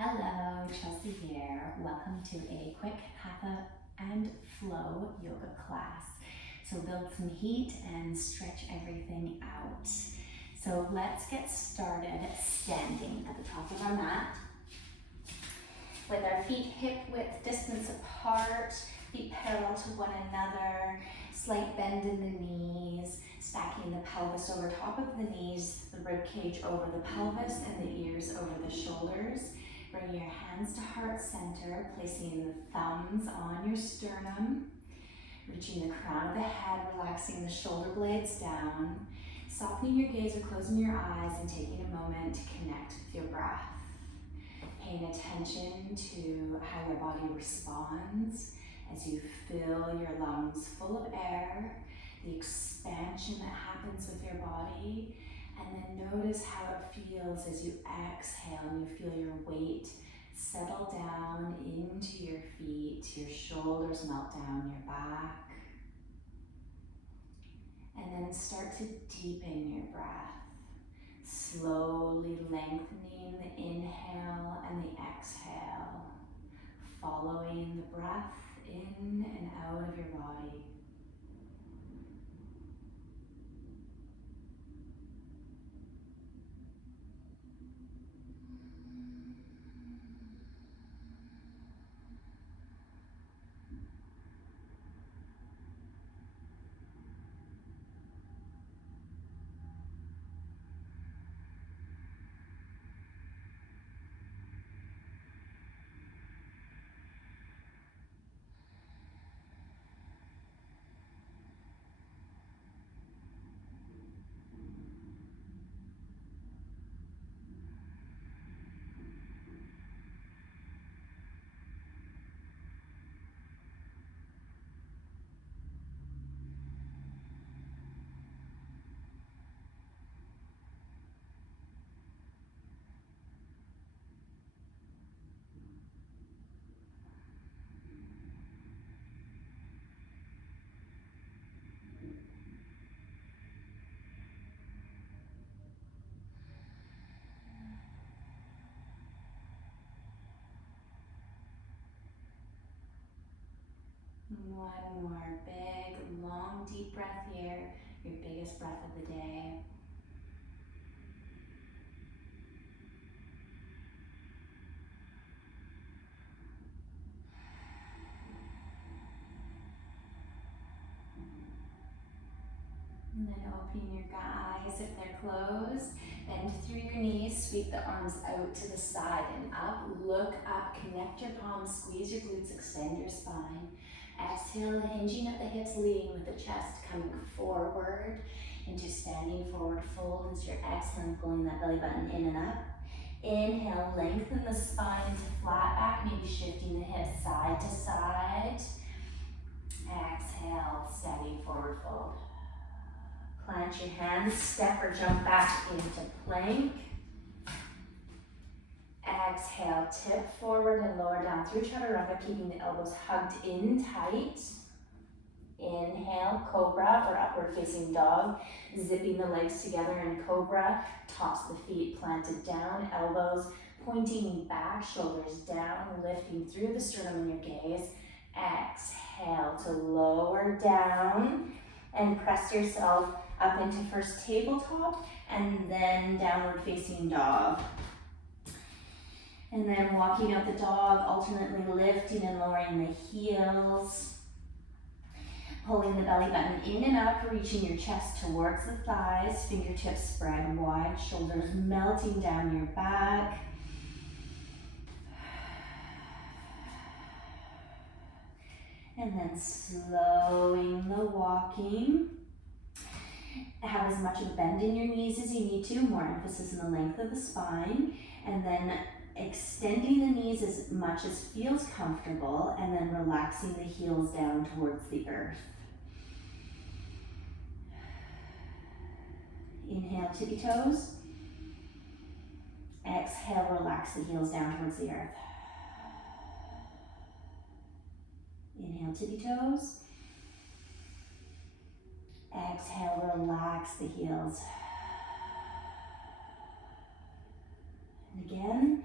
Hello, Chelsea here. Welcome to a quick Hatha and flow yoga class. So build some heat and stretch everything out. So let's get started standing at the top of our mat with our feet hip width distance apart, feet parallel to one another, slight bend in the knees, stacking the pelvis over top of the knees, the rib cage over the pelvis and the ears over the shoulders. Bring your hands to heart center, placing the thumbs on your sternum, reaching the crown of the head, relaxing the shoulder blades down, softening your gaze or closing your eyes and taking a moment to connect with your breath. Paying attention to how your body responds as you fill your lungs full of air, the expansion that happens with your body, and then notice how it feels as you exhale and you feel your weight settle down into your feet, your shoulders melt down your back. And then start to deepen your breath, slowly lengthening the inhale and the exhale, following the breath in and out of your body. One more big, long, deep breath here, your biggest breath of the day. And then opening your eyes if they're closed. Bend through your knees, sweep the arms out to the side and up. Look up, connect your palms, squeeze your glutes, extend your spine. Exhale, hinging at the hips, leading with the chest coming forward into standing forward fold as you're exhaling, pulling that belly button in and up. Inhale, lengthen the spine to flat back, maybe shifting the hips side to side. Exhale, standing forward fold. Plant your hands, step or jump back into plank. Exhale, tip forward and lower down through chaturanga, keeping the elbows hugged in tight. Inhale, cobra or upward facing dog. Zipping the legs together in cobra, tops of the feet planted down, elbows pointing back, shoulders down, lifting through the sternum in your gaze. Exhale to lower down and press yourself up into first tabletop and then downward facing dog. And then walking out the dog, alternately lifting and lowering the heels. Pulling the belly button in and up, reaching your chest towards the thighs, fingertips spread wide, shoulders melting down your back. And then slowing the walking. Have as much of a bend in your knees as you need to, more emphasis in the length of the spine. And then extending the knees as much as feels comfortable, and then relaxing the heels down towards the earth. Inhale, tippy toes. Exhale, relax the heels down towards the earth. Inhale, tippy toes. Exhale, relax the heels. And again.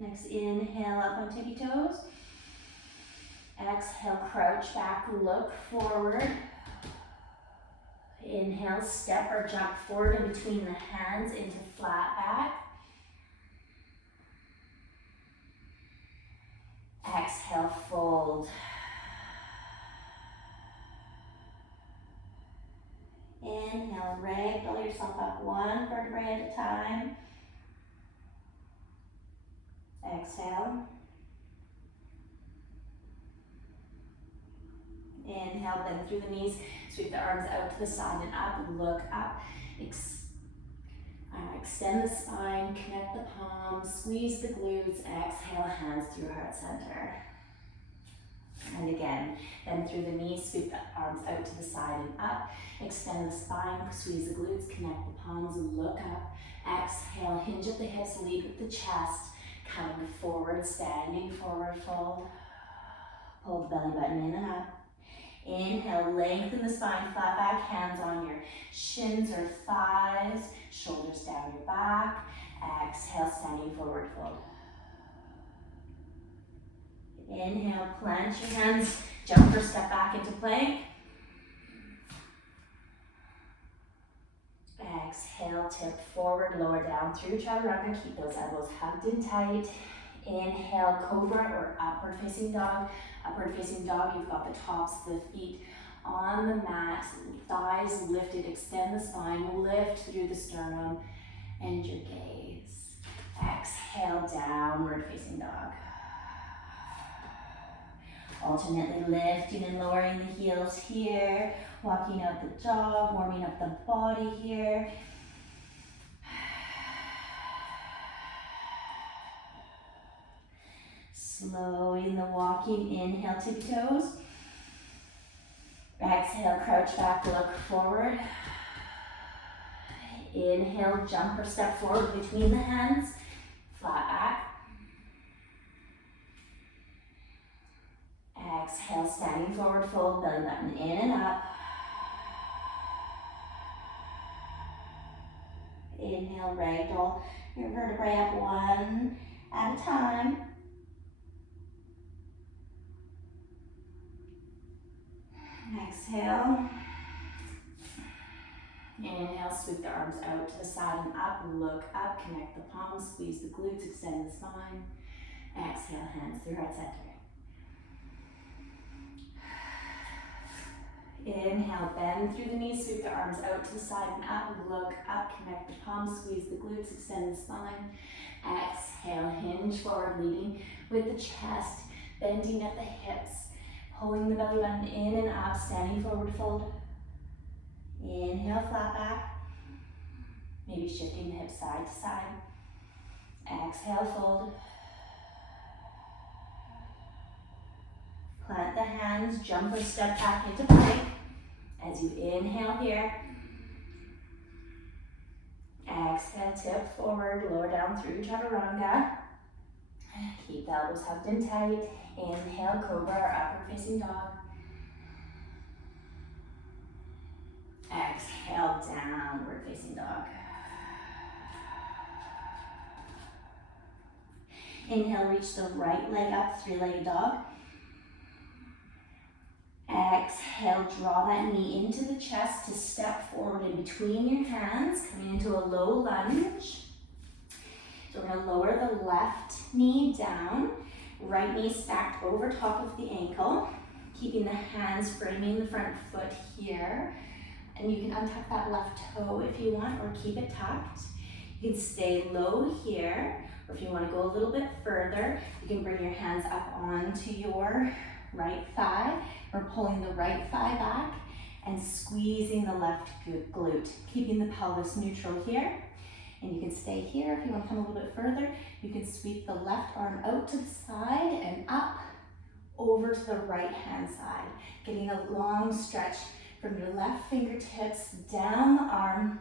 Next, inhale up on tippy toes. Exhale, crouch back, look forward. Inhale, step or jump forward in between the hands into flat back. Exhale, fold. Inhale, ragdoll yourself up one vertebrae at a time. Exhale. Inhale, bend through the knees, sweep the arms out to the side and up, look up. Extend the spine, connect the palms, squeeze the glutes, exhale, hands through heart center. And again, bend through the knees, sweep the arms out to the side and up. Extend the spine, squeeze the glutes, connect the palms, look up. Exhale, hinge at the hips, lead with the chest. Coming forward, standing forward, fold. Pull the belly button in and up. Inhale, lengthen the spine, flat back, hands on your shins or thighs, shoulders down your back. Exhale, standing forward, fold. Inhale, plant your hands, jump or step back into plank. Exhale, tip forward, lower down through chaturanga. Keep those elbows hugged in tight. Inhale, cobra or upward facing dog. Upward facing dog, you've got the tops of the feet on the mat, thighs lifted, extend the spine, lift through the sternum, and your gaze. Exhale, downward facing dog. Alternately lifting and lowering the heels here, walking out the dog, warming up the body here. Slowing the walking, inhale, tippy toes. Exhale, crouch back, look forward. Inhale, jump or step forward between the hands, flat back. Exhale, standing forward, fold, belly button in and up. Inhale, ragdoll your vertebrae up one at a time. Exhale. Inhale, sweep the arms out to the side and up, look up, connect the palms, squeeze the glutes, extend the spine. Exhale, hands through heart center. Inhale, bend through the knees, sweep the arms out to the side and up, look up, connect the palms, squeeze the glutes, extend the spine. Exhale, hinge forward, leading with the chest, bending at the hips, pulling the belly button in and up, standing forward, fold. Inhale, flat back, maybe shifting the hips side to side. Exhale, fold. Plant the hands, jump or step back into plank. As you inhale here, exhale, tip forward, lower down through chaturanga. Keep the elbows hugged in tight. Inhale, cobra or upward facing dog. Exhale, downward facing dog. Inhale, reach the right leg up, three-legged dog. Exhale, draw that knee into the chest to step forward in between your hands, coming into a low lunge. So we're going to lower the left knee down, right knee stacked over top of the ankle, keeping the hands framing the front foot here. And you can untuck that left toe if you want, or keep it tucked. You can stay low here, or if you want to go a little bit further, you can bring your hands up onto your right thigh, or pulling the right thigh back and squeezing the left glute, keeping the pelvis neutral here. And you can stay here. If you want to come a little bit further, you can sweep the left arm out to the side and up over to the right hand side, getting a long stretch from your left fingertips down the arm,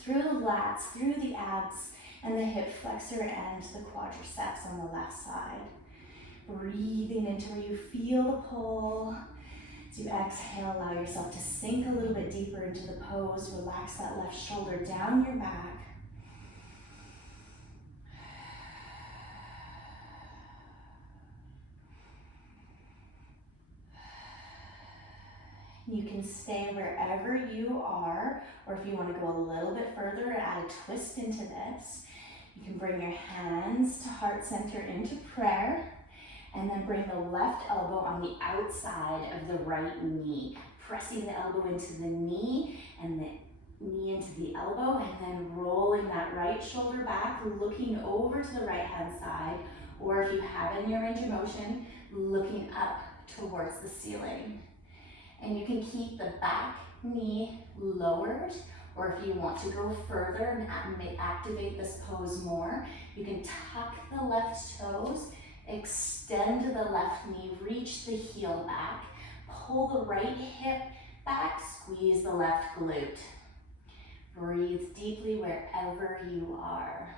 through the lats, through the abs, and the hip flexor and the quadriceps on the left side. Breathing into where you feel the pull. As you exhale, allow yourself to sink a little bit deeper into the pose. Relax that left shoulder down your back. You can stay wherever you are, or if you want to go a little bit further and add a twist into this, you can bring your hands to heart center into prayer, and then bring the left elbow on the outside of the right knee, pressing the elbow into the knee and the knee into the elbow, and then rolling that right shoulder back, looking over to the right hand side, or if you have in your range of motion, looking up towards the ceiling. And you can keep the back knee lowered, or if you want to go further and activate this pose more, you can tuck the left toes, extend the left knee, reach the heel back, pull the right hip back, squeeze the left glute. Breathe deeply wherever you are.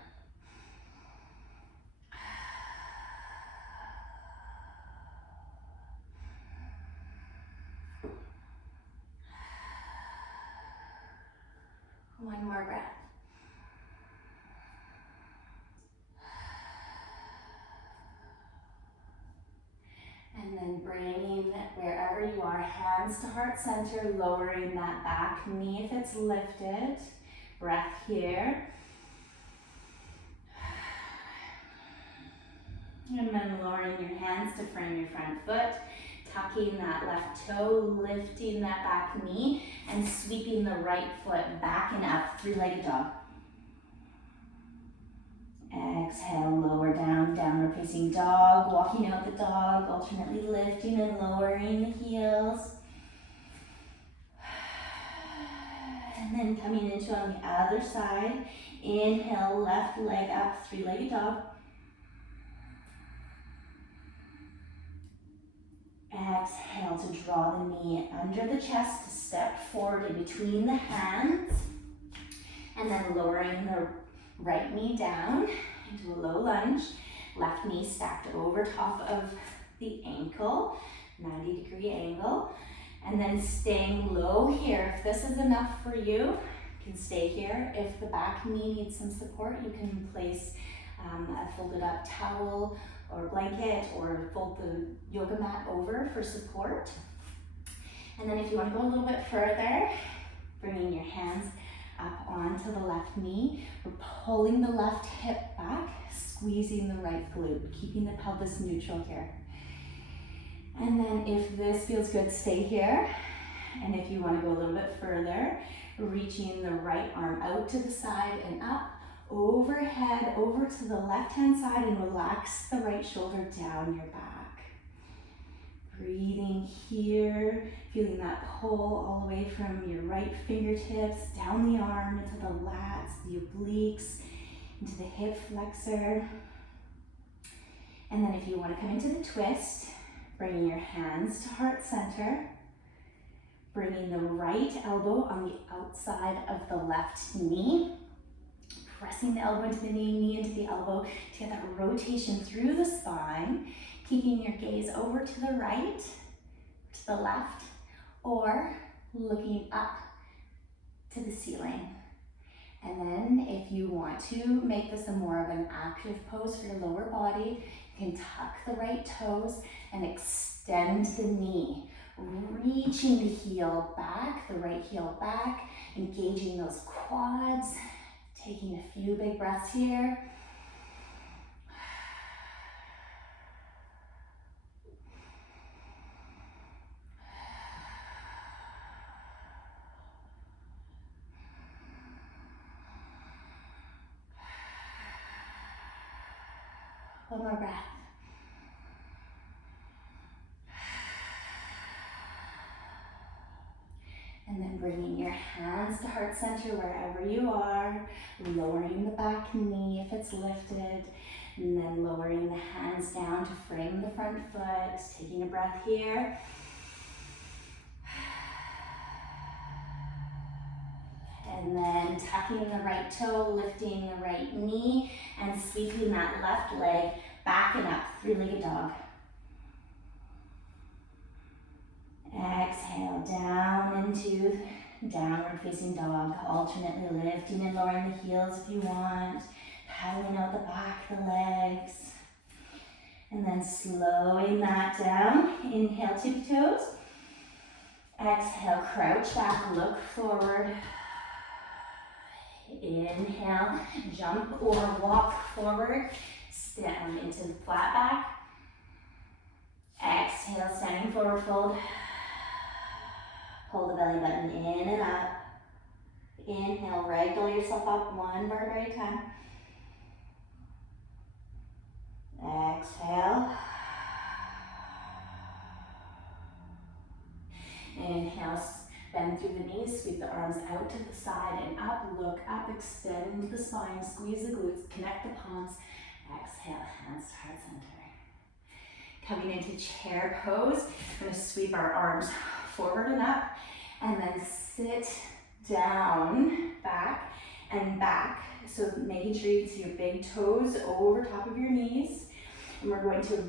One more breath. And then bringing wherever you are, hands to heart center, lowering that back knee if it's lifted. Breath here. And then lowering your hands to frame your front foot, tucking that left toe, lifting that back knee, and sweeping the right foot back and up, three-legged dog. Exhale, lower down, downward facing dog, walking out the dog, alternately lifting and lowering the heels. And then coming into on the other side, inhale, left leg up, three-legged dog. Exhale to draw the knee under the chest to step forward in between the hands. And then lowering the right knee down into a low lunge. Left knee stacked over top of the ankle, 90-degree angle. And then staying low here. If this is enough for you, you can stay here. If the back knee needs some support, you can place a folded up towel or blanket, or fold the yoga mat over for support. And then if you want to go a little bit further, bringing your hands up onto the left knee, we're pulling the left hip back, squeezing the right glute, keeping the pelvis neutral here. And then if this feels good, stay here. And if you want to go a little bit further, reaching the right arm out to the side and up, overhead, over to the left-hand side, and relax the right shoulder down your back. Breathing here, feeling that pull all the way from your right fingertips, down the arm, into the lats, the obliques, into the hip flexor. And then if you want to come into the twist, bringing your hands to heart center, bringing the right elbow on the outside of the left knee, pressing the elbow into the knee, knee into the elbow to get that rotation through the spine, keeping your gaze over to the right, to the left, or looking up to the ceiling. And then if you want to make this a more of an active pose for your lower body, you can tuck the right toes and extend the knee, reaching the heel back, the right heel back, engaging those quads. Taking a few big breaths here. One more breath. And then bringing your hands to heart center wherever you are, lowering the back knee if it's lifted, and then lowering the hands down to frame the front foot, taking a breath here. And then tucking the right toe, lifting the right knee, and sweeping that left leg back and up, three-legged dog. Exhale down into downward facing dog, alternately lifting and lowering the heels if you want, paddling out the back, the legs, and then slowing that down. Inhale, tippy toes. Exhale, crouch back, look forward. Inhale, jump or walk forward, stand into the flat back. Exhale, standing forward fold. Pull the belly button in and up. Inhale, ragdoll yourself up, one vertebrae at a time. Exhale. Inhale, bend through the knees, sweep the arms out to the side and up, look up, extend the spine, squeeze the glutes, connect the palms. Exhale, hands to heart center. Coming into chair pose, we're going to sweep our arms forward and up, and then sit down, back and back. So making sure you can see your big toes over top of your knees. And we're going to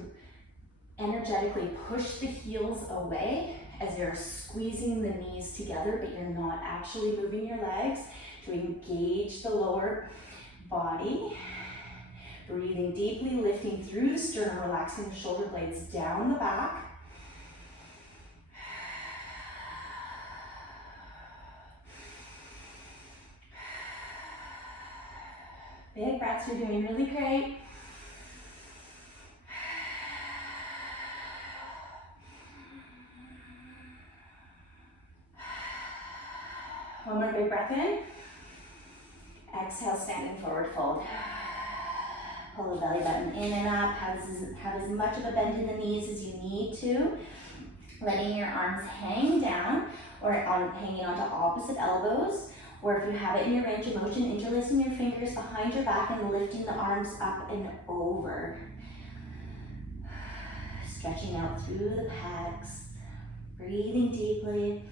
energetically push the heels away as you're squeezing the knees together, but you're not actually moving your legs to engage the lower body. Breathing deeply, lifting through the sternum, relaxing the shoulder blades down the back. Big breaths, you're doing really great. One more big breath in. Exhale, standing forward fold. Pull the belly button in and up. Have as much of a bend in the knees as you need to. Letting your arms hang down or hanging onto opposite elbows. Or if you have it in your range of motion, interlacing your fingers behind your back and lifting the arms up and over. Stretching out through the pecs. Breathing deeply.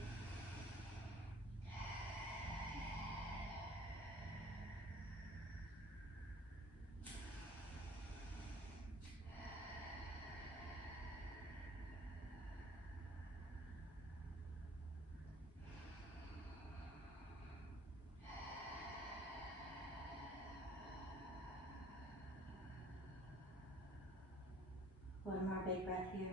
One more big breath here.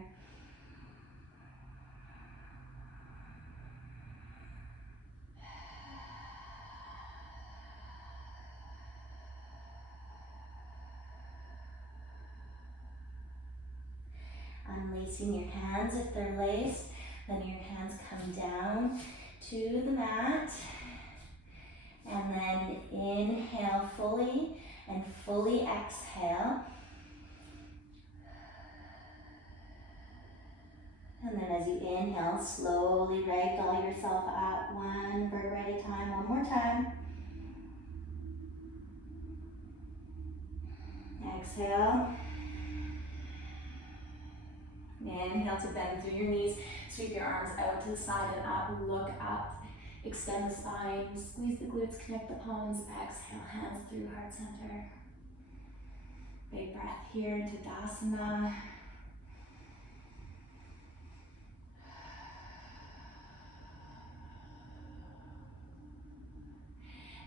Unlacing your hands if they're laced, letting your hands come down to the mat. And then inhale fully and fully exhale. And then as you inhale, slowly ragdoll yourself up, one vertebrae at a time, one more time. Exhale. Inhale to bend through your knees, sweep your arms out to the side and up, look up, extend the spine, squeeze the glutes, connect the palms, exhale, hands through heart center. Big breath here into Tadasana.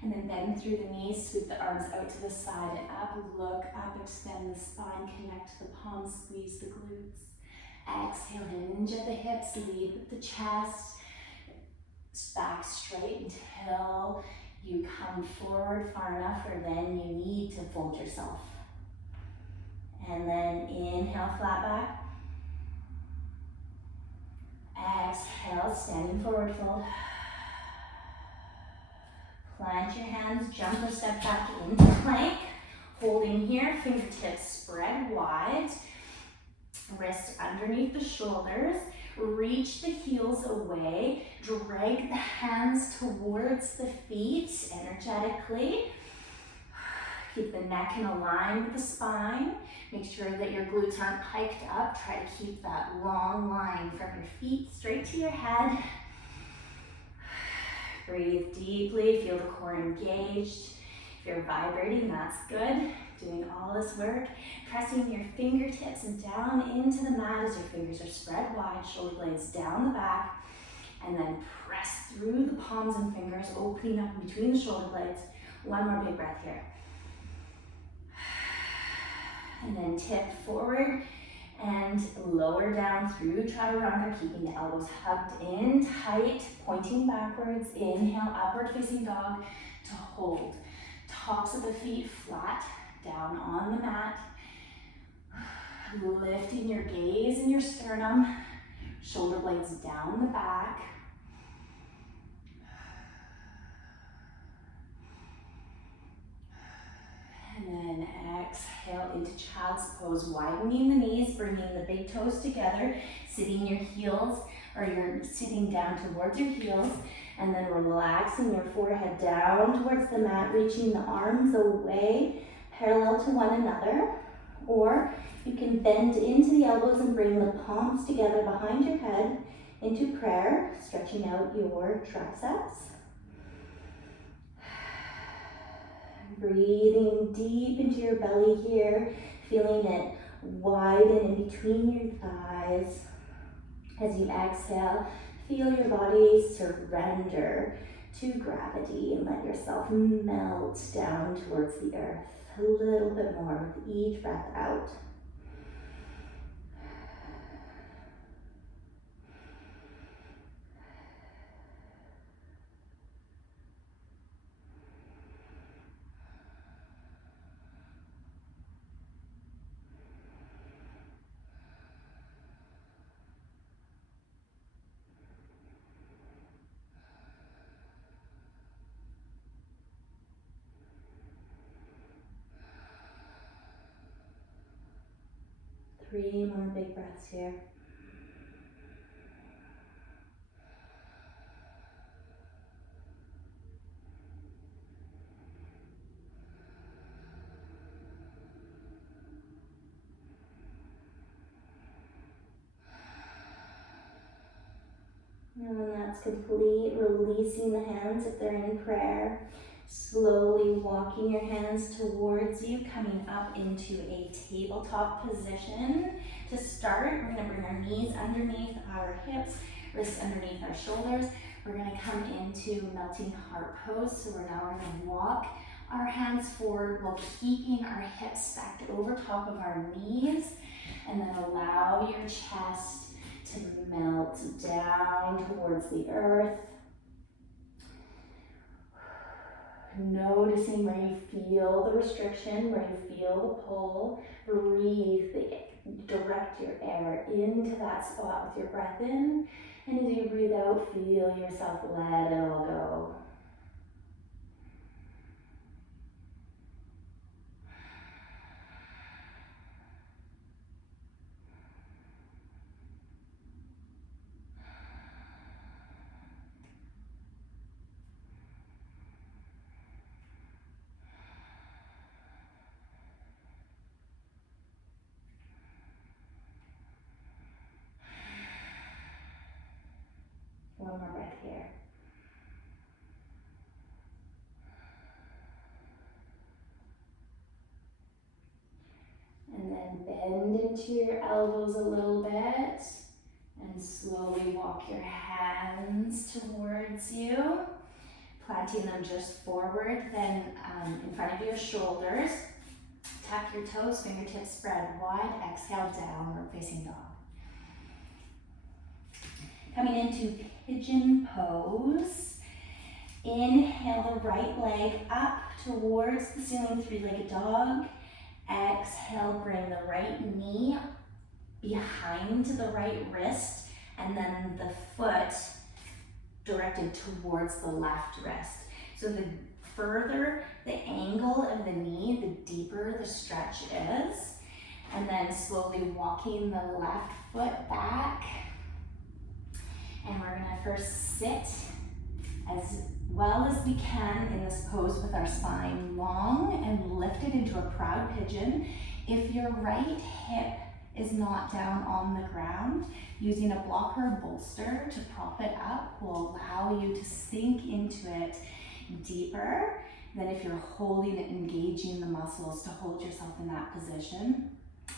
And then bend through the knees, sweep the arms out to the side and up, look up, extend the spine, connect the palms, squeeze the glutes. Exhale, hinge at the hips, lead with the chest, back straight until you come forward far enough where then you need to fold yourself. And then inhale, flat back. Exhale, standing forward fold. Plant your hands, jump or step back into plank. Holding here, fingertips spread wide. Wrist underneath the shoulders. Reach the heels away. Drag the hands towards the feet energetically. Keep the neck in a line with the spine. Make sure that your glutes aren't hiked up. Try to keep that long line from your feet straight to your head. Breathe deeply, feel the core engaged. If you're vibrating, that's good. Doing all this work, pressing your fingertips and down into the mat as your fingers are spread wide, shoulder blades down the back, and then press through the palms and fingers, opening up in between the shoulder blades. One more big breath here. And then tip forward And lower down through chaturanga, keeping the elbows hugged in tight, pointing backwards. Inhale, upward facing dog to hold. Tops of the feet flat, down on the mat. Lifting your gaze and your sternum, shoulder blades down the back. And then exhale into child's pose, widening the knees, bringing the big toes together, sitting your heels, or you're sitting down towards your heels, and then relaxing your forehead down towards the mat, reaching the arms away, parallel to one another. Or you can bend into the elbows and bring the palms together behind your head into prayer, stretching out your triceps. Breathing deep into your belly here, feeling it widen in between your thighs. As you exhale, feel your body surrender to gravity and let yourself melt down towards the earth. A little bit more with each breath out. Three more big breaths here. And when that's complete, releasing the hands if they're in prayer. Slowly walking your hands towards you, coming up into a tabletop position. To start, we're going to bring our knees underneath our hips, wrists underneath our shoulders. We're going to come into melting heart pose. So we're going to walk our hands forward while keeping our hips stacked over top of our knees. And then allow your chest to melt down towards the earth. Noticing where you feel the restriction, where you feel the pull. Breathe, direct your air into that spot with your breath in. And as you breathe out, feel yourself let it all go. One more breath here. And then bend into your elbows a little bit and slowly walk your hands towards you, planting them just forward, then in front of your shoulders. Tuck your toes, fingertips spread wide. Exhale, downward facing dog. Coming into Pigeon Pose. Inhale the right leg up towards the ceiling, three-legged dog. Exhale, bring the right knee behind the right wrist, and then the foot directed towards the left wrist. So the further the angle of the knee, the deeper the stretch is. And then slowly walking the left foot back. And we're gonna first sit as well as we can in this pose with our spine long and lifted into a proud pigeon. If your right hip is not down on the ground, using a block or a bolster to prop it up will allow you to sink into it deeper than if you're holding it, engaging the muscles to hold yourself in that position.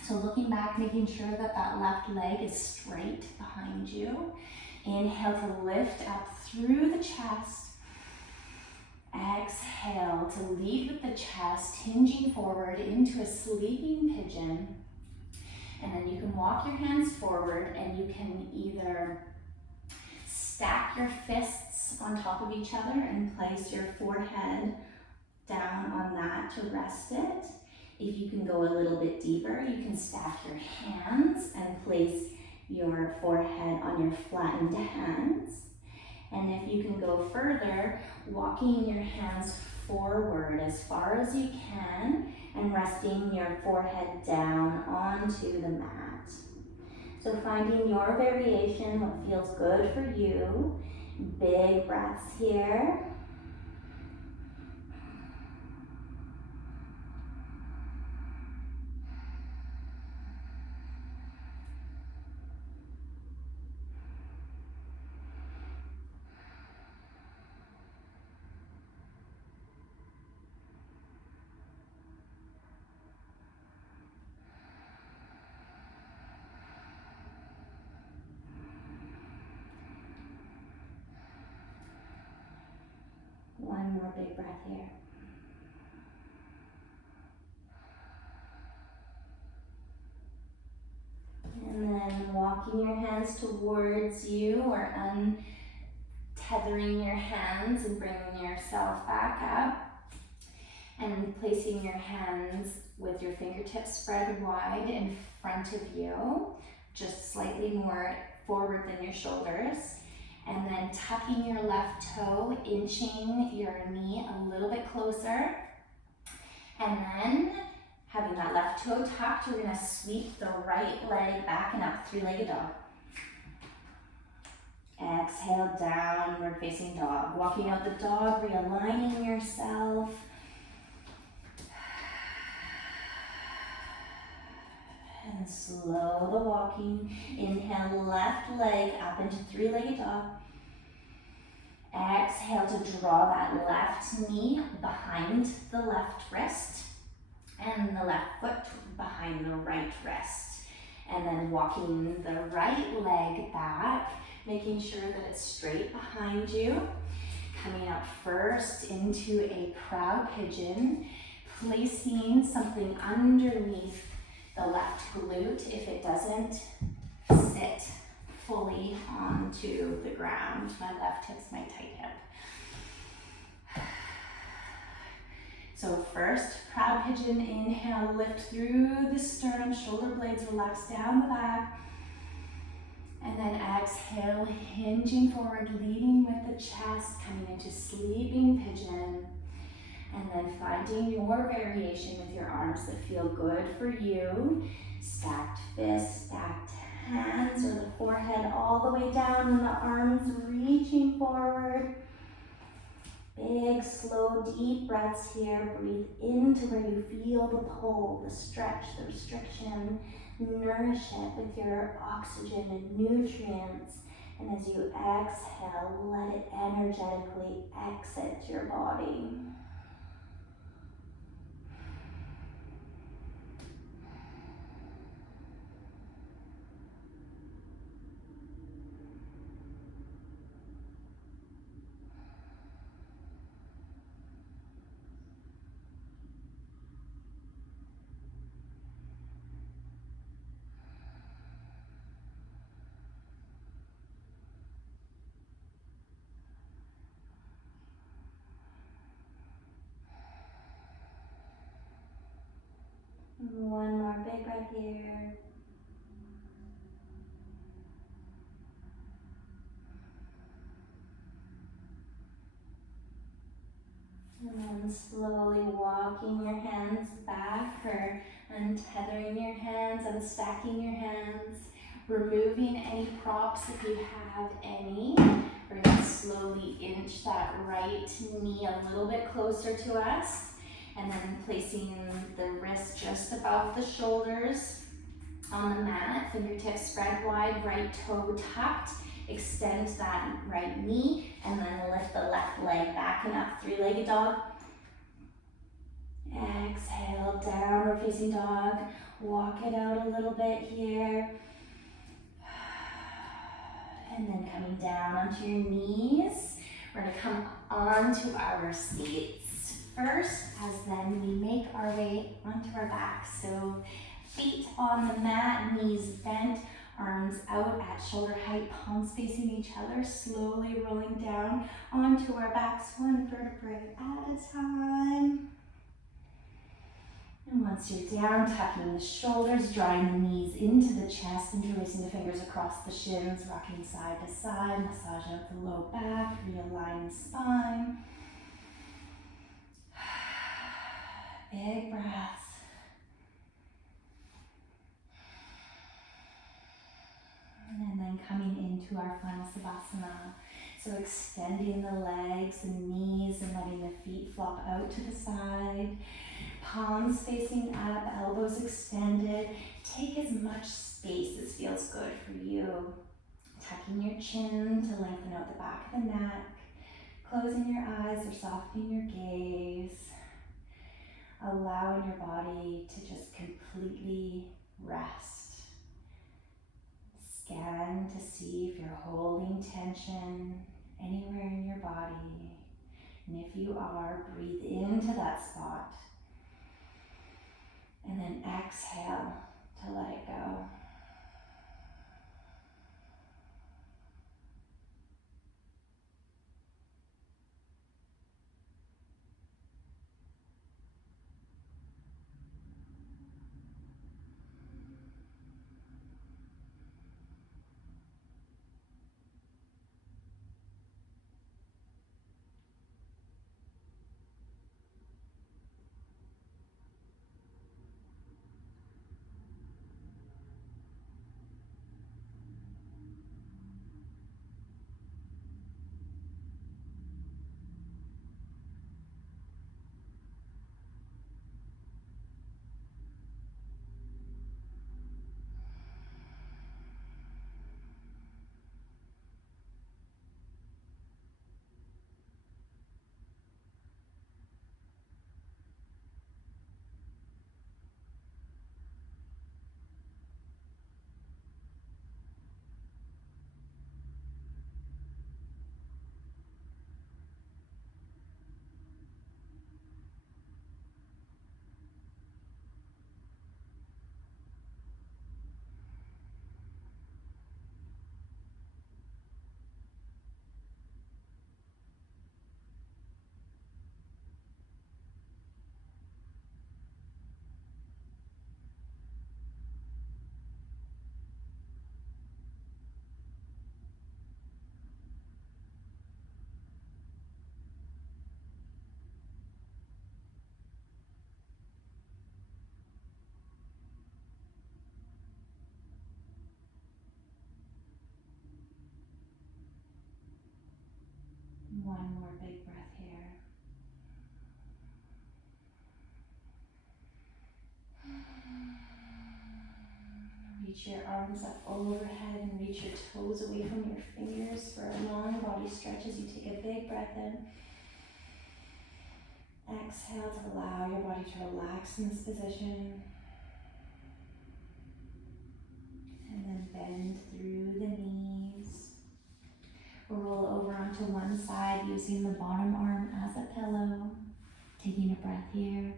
So looking back, making sure that that left leg is straight behind you. Inhale to lift up through the chest. Exhale to lead with the chest, hinging forward into a sleeping pigeon. And then you can walk your hands forward, and you can either stack your fists on top of each other and place your forehead down on that to rest it. If you can go a little bit deeper, you can stack your hands and place your forehead on your flattened hands. And if you can go further, walking your hands forward as far as you can and resting your forehead down onto the mat. So finding your variation, what feels good for you. Big breaths here. One more big breath here. And then walking your hands towards you, or untethering your hands and bringing yourself back up. And placing your hands with your fingertips spread wide in front of you, just slightly more forward than your shoulders. And then tucking your left toe, inching your knee a little bit closer. And then having that left toe tucked, we're gonna sweep the right leg back and up, three-legged dog. Exhale, downward facing dog. Walking out the dog, realigning yourself. And slow the walking. Inhale, left leg up into three-legged dog. Exhale to draw that left knee behind the left wrist and the left foot behind the right wrist. And then walking the right leg back, making sure that it's straight behind you. Coming up first into a proud pigeon, placing something underneath the left glute if it doesn't sit fully onto the ground. My left hip's my tight hip. So first, proud pigeon, inhale, lift through the sternum, shoulder blades relax down the back. And then exhale, hinging forward, leading with the chest, coming into sleeping pigeon. And then finding your variation with your arms that feel good for you. Stacked fists, stacked hands, or the forehead all the way down and the arms reaching forward. Big, slow, deep breaths here. Breathe into where you feel the pull, the stretch, the restriction. Nourish it with your oxygen and nutrients. And as you exhale, let it energetically exit your body. One more big breath here. And then slowly walking your hands back, or untethering your hands, unstacking your hands, removing any props if you have any. We're going to slowly inch that right knee a little bit closer to us. And then placing the wrist just above the shoulders on the mat, fingertips spread wide, right toe tucked. Extend that right knee, and then lift the left leg back and up, three-legged dog. Exhale, downward facing dog. Walk it out a little bit here. And then coming down onto your knees. We're gonna come onto our seats first, as then we make our way onto our back. So Feet on the mat, knees bent, arms out at shoulder height, palms facing each other, slowly rolling down onto our backs, one vertebrae at a time. And once you're down, tucking the shoulders, drawing the knees into the chest, interlacing the fingers across the shins, rocking side to side, massaging up the low back, realign the spine. Big breaths. And then coming into our final Savasana. So extending the legs and knees and letting the feet flop out to the side. Palms facing up, elbows extended. Take as much space as feels good for you. Tucking your chin to lengthen out the back of the neck. Closing your eyes or softening your gaze. Allowing your body to just completely rest. Scan to see if you're holding tension anywhere in your body. And if you are, breathe into that spot. And then exhale to let it go. One more big breath here. Reach your arms up overhead and reach your toes away from your fingers for a long body stretch as you take a big breath in. Exhale to allow your body to relax in this position. And then bend through the knees. Roll over onto one side using the bottom arm as a pillow. Taking a breath here.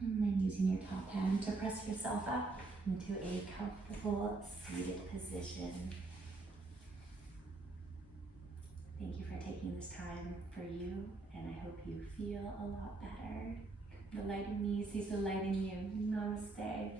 And then using your top hand to press yourself up into a comfortable seated position. Thank you for taking this time for you, and I hope you feel a lot better. The light in me sees the light in you. Namaste.